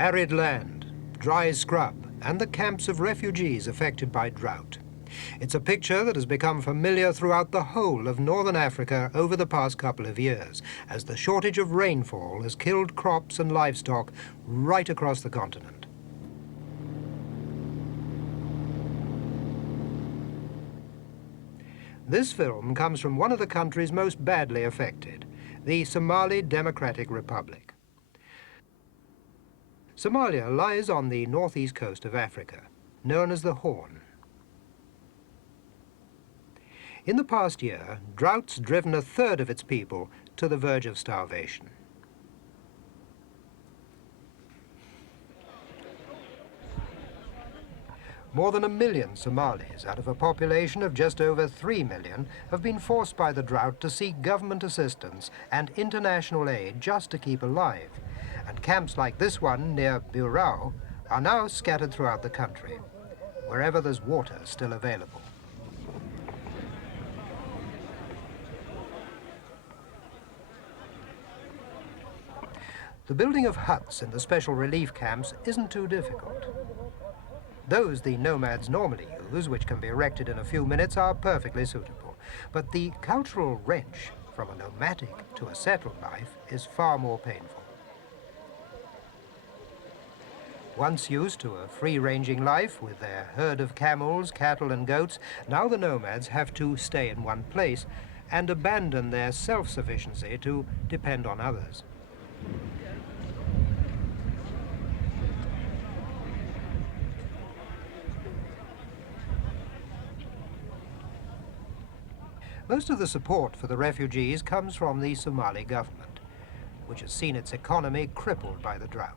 Arid land, dry scrub, and the camps of refugees affected by drought. It's a picture that has become familiar throughout the whole of northern Africa over the past couple of years, as the shortage of rainfall has killed crops and livestock right across the continent. This film comes from one of the countries most badly affected, the Somali Democratic Republic. Somalia lies on the northeast coast of Africa, known as the Horn. In the past year, drought's driven a third of its people to the verge of starvation. More than 1 million Somalis, out of a population of just over 3 million, have been forced by the drought to seek government assistance and international aid just to keep alive. And camps like this one near Burao are now scattered throughout the country, wherever there's water still available. The building of huts in the special relief camps isn't too difficult. Those the nomads normally use, which can be erected in a few minutes, are perfectly suitable. But the cultural wrench from a nomadic to a settled life is far more painful. Once used to a free-ranging life with their herd of camels, cattle and goats, now the nomads have to stay in one place and abandon their self-sufficiency to depend on others. Most of the support for the refugees comes from the Somali government, which has seen its economy crippled by the drought.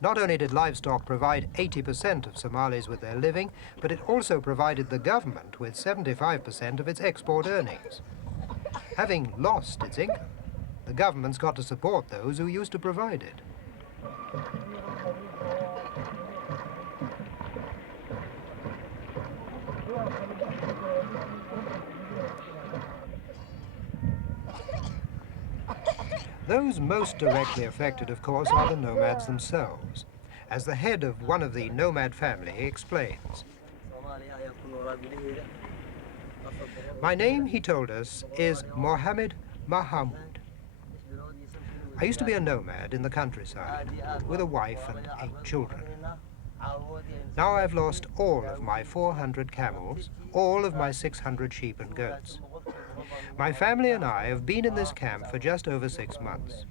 Not only did livestock provide 80% of Somalis with their living, but it also provided the government with 75% of its export earnings. Having lost its income, the government's got to support those who used to provide it. Those most directly affected, of course, are the nomads themselves, as the head of one of the nomad family explains. My name, he told us, is Mohammed Mahamud. I used to be a nomad in the countryside, with a wife and 8 children. Now I've lost all of my 400 camels, all of my 600 sheep and goats. My family and I have been in this camp for just over 6 months.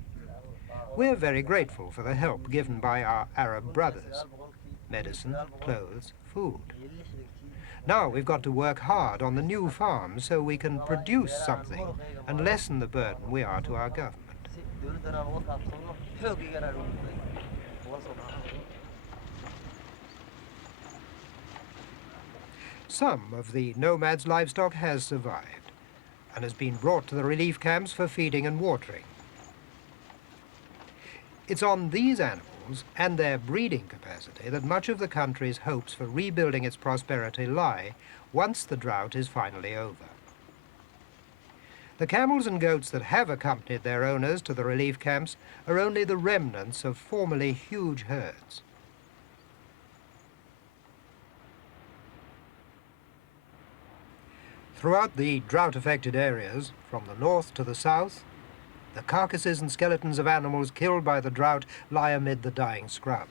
We're very grateful for the help given by our Arab brothers. Medicine, clothes, food. Now we've got to work hard on the new farm so we can produce something and lessen the burden we are to our government. Some of the nomads' livestock has survived and has been brought to the relief camps for feeding and watering. It's on these animals and their breeding capacity that much of the country's hopes for rebuilding its prosperity lie once the drought is finally over. The camels and goats that have accompanied their owners to the relief camps are only the remnants of formerly huge herds. Throughout the drought-affected areas, from the north to the south, the carcasses and skeletons of animals killed by the drought lie amid the dying scrub.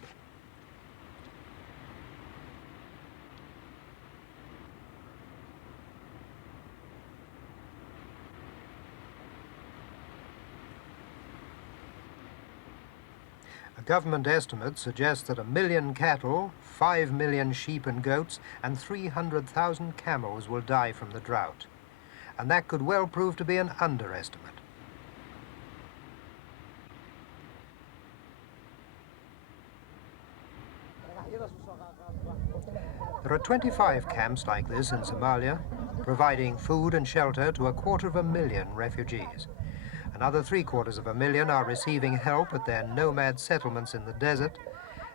A government estimate suggests that 1 million cattle, 5 million sheep and goats, and 300,000 camels will die from the drought. And that could well prove to be an underestimate. There are 25 camps like this in Somalia, providing food and shelter to 250,000 refugees. Another 750,000 are receiving help at their nomad settlements in the desert,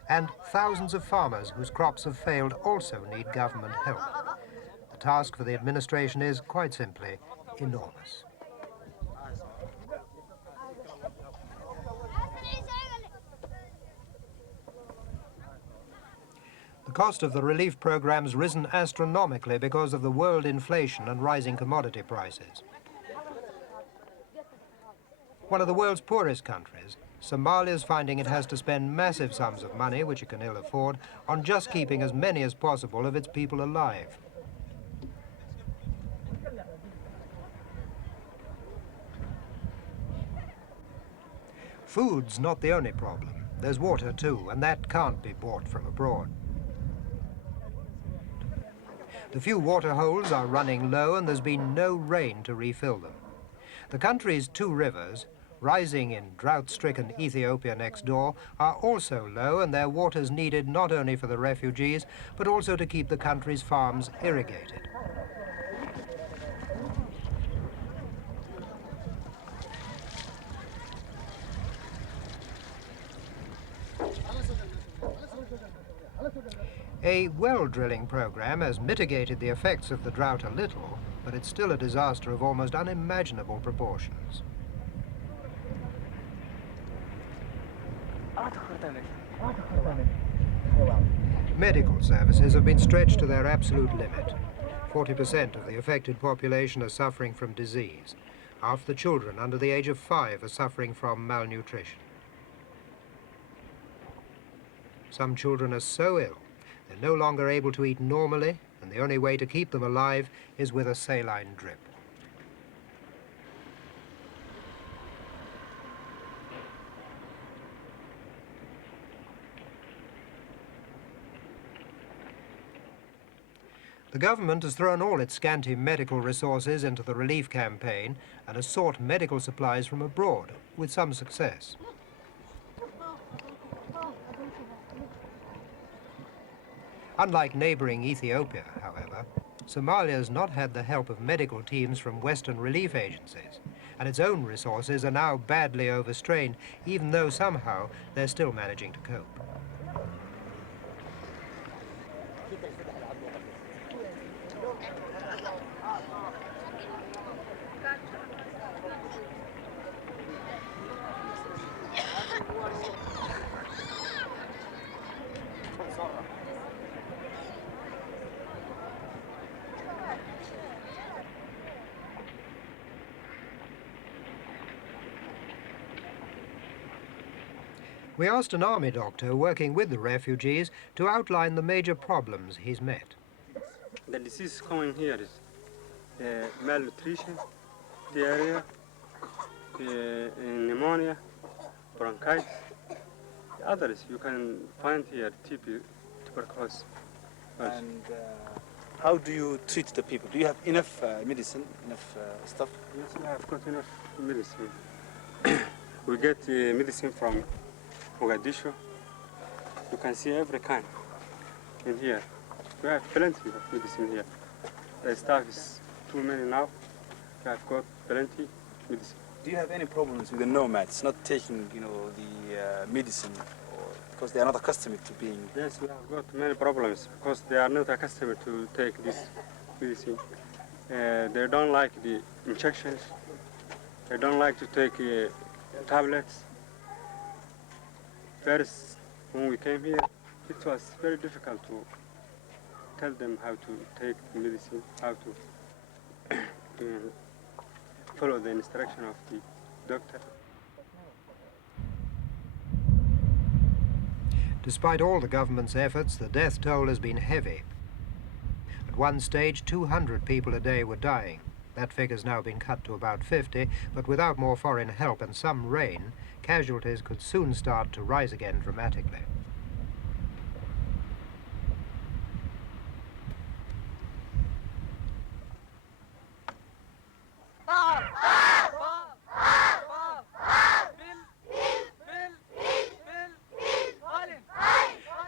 and thousands of farmers whose crops have failed also need government help. The task for the administration is, quite simply, enormous. The cost of the relief program's risen astronomically because of the world inflation and rising commodity prices. One of the world's poorest countries, Somalia is finding it has to spend massive sums of money, which it can ill afford, on just keeping as many as possible of its people alive. Food's not the only problem. There's water too, and that can't be bought from abroad. The few water holes are running low and there's been no rain to refill them. The country's two rivers, rising in drought-stricken Ethiopia next door, are also low and their water's needed not only for the refugees, but also to keep the country's farms irrigated. A well drilling program has mitigated the effects of the drought a little, but it's still a disaster of almost unimaginable proportions. Medical services have been stretched to their absolute limit. 40% of the affected population are suffering from disease. Half the children under the age of 5 are suffering from malnutrition. Some children are so ill they're no longer able to eat normally, and the only way to keep them alive is with a saline drip. The government has thrown all its scanty medical resources into the relief campaign and has sought medical supplies from abroad, with some success. Unlike neighboring Ethiopia, however, Somalia has not had the help of medical teams from Western relief agencies, and its own resources are now badly overstrained, even though somehow they're still managing to cope. We asked an army doctor working with the refugees to outline the major problems he's met. The disease coming here is malnutrition, diarrhea, pneumonia, bronchitis. The others you can find here, TB, tuberculosis. And how do you treat the people? Do you have enough medicine, enough stuff? Yes, we have got enough medicine. We get medicine from Mogadishu. You can see every kind in here. We have plenty of medicine here. The staff is too many now. We have got plenty medicine. Do you have any problems with the nomads not taking, the medicine, or because they are not accustomed to being? Yes, we have got many problems because they are not accustomed to take this medicine. They don't like the injections. They don't like to take tablets. First, when we came here, it was very difficult to tell them how to take the medicine, how to follow the instruction of the doctor. Despite all the government's efforts, the death toll has been heavy. At one stage, 200 people a day were dying. That figure's now been cut to about 50, but without more foreign help and some rain, casualties could soon start to rise again dramatically.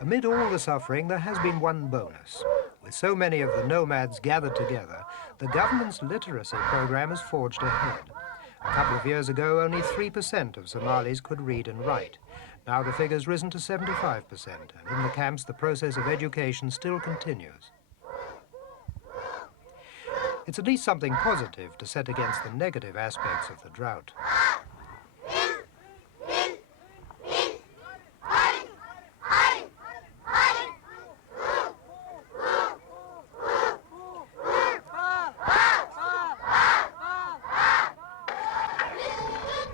Amid all the suffering, there has been one bonus. With so many of the nomads gathered together, the government's literacy program has forged ahead. A couple of years ago, only 3% of Somalis could read and write. Now the figure's risen to 75%, and in the camps the process of education still continues. It's at least something positive to set against the negative aspects of the drought.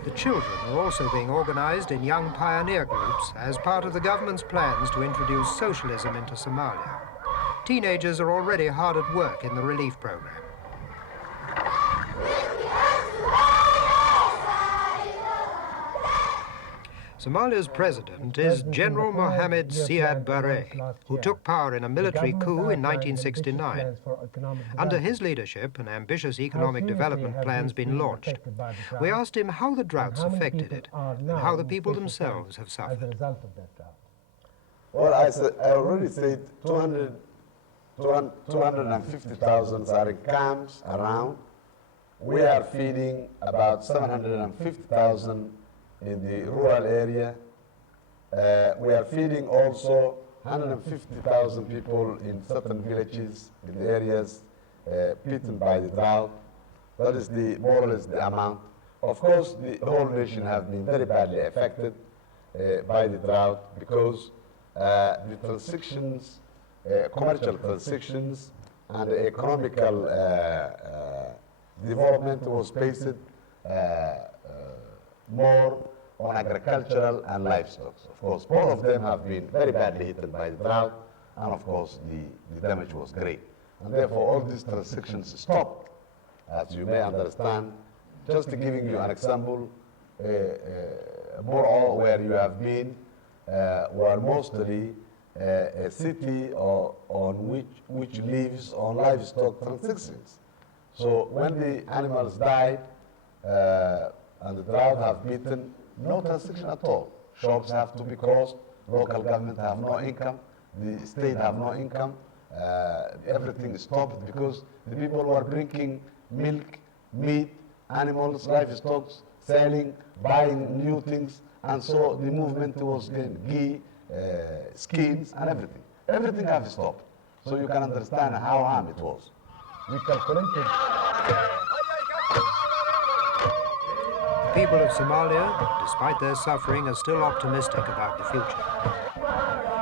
The children are also being organized in young pioneer groups as part of the government's plans to introduce socialism into Somalia. Teenagers are already hard at work in the relief program. Somalia's president is General Mohammed Siad Barre, who took power in a military coup in 1969. Under his leadership, an ambitious economic development plan's been launched. We asked him how the drought's affected it and how the people themselves have suffered. Well, I already said 250,000 are in camps around. We are feeding about 750,000 in the rural area. We are feeding also 150,000 people in certain villages, in the areas beaten by the drought. That is more or less the amount. Of course, the whole nation has been very badly affected by the drought because the transactions, commercial transactions, and the economical development was based more on agricultural and livestock. Of course, both of them have been very badly hit by the drought, and of course, the damage was great. And therefore, all these transactions stopped, as you may understand. Just giving you an example, Bur'o, where you have been, were mostly a city which lives on livestock transactions. So when the animals died and the drought have beaten, no transaction at all. Shops have to be closed, local government have no income, the state have no income, everything stopped because the people were drinking milk, meat, animals, livestock, selling, buying new things, and so the movement was ghee, skins, and everything. Everything have stopped. So you can understand how harm it was. We calculated. The people of Somalia, despite their suffering, are still optimistic about the future.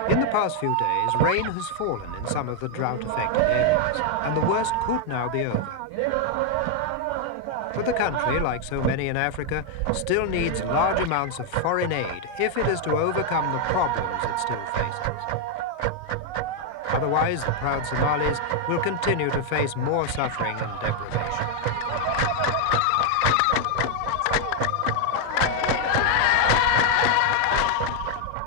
In the past few days, rain has fallen in some of the drought-affected areas, and the worst could now be over. But the country, like so many in Africa, still needs large amounts of foreign aid if it is to overcome the problems it still faces. Otherwise, the proud Somalis will continue to face more suffering and deprivation.